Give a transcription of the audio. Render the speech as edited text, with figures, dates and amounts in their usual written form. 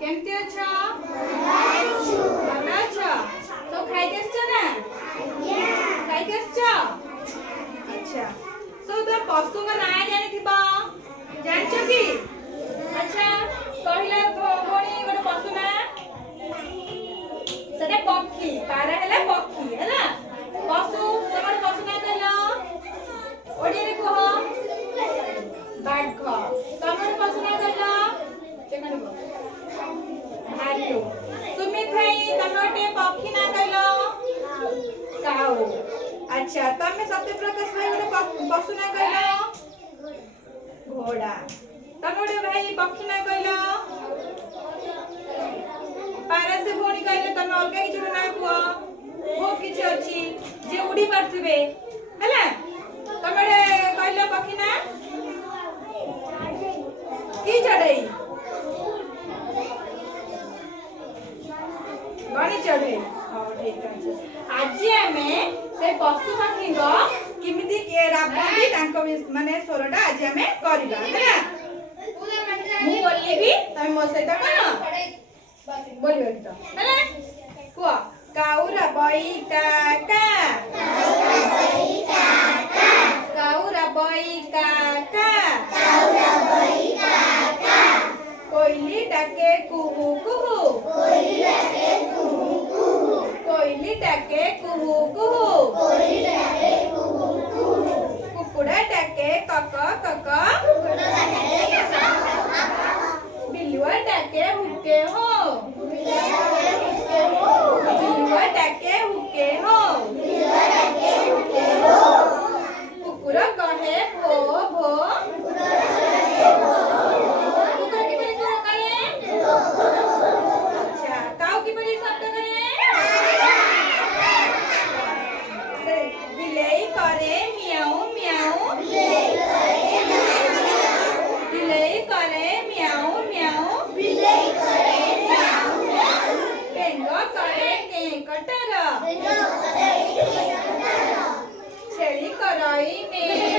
केमती अच्छा भला अच्छा तो खाई केसछ ना खाई केसछ अच्छा तो तो पशु का नाम जानि थिबा जानछ की अच्छा कहिला भोणी गोटे पशु ना सेटा पक्षी पारा हैला पक्षी हैला पशु तमर पशु ना कहला ओडी रे कह बाघ तमर पशु ना कहला देखन भालू सुमित भाई तमोटे पक्षी ना कहला काऊ अच्छा तमे सत्य प्रकाश भाई गोटे पशु ना कहला घोड़ा तमोटे भाई पक्षी ना कहला पारा से भोणी कहले तमे अलगा किछ ना कुआ बहुत किछ अछि जे उडी पारथिबे हैला तमरे कहले पक्षी ना की चढ़ई गणी चढ़ई हां ठीक अछि आज हमें से पशु पक्षी को किमिति के राबंदी तांको माने सोरटा आज हमें करबा हैला मु बोलली भी तमे मो सहित कोन बोलिबे तो हैला कुआ काउरा बई काका काउरा बई काका कोयली डाके कुहू कुहू कोयली डाके कुहू कुहू कुकुड़ा डाके कक कक बिलुआ डाके हुके हो बिलुआ डाके हुके हो कुकुर कहे भो भो कुकुर की बड़ी शब्द करे अच्छा काऊ की बड़ी शब्द करे बिलाई करे म्याऊ म्याऊ बिलाई करे म्याऊ म्याऊ बेंग करे केकटर छेली करई में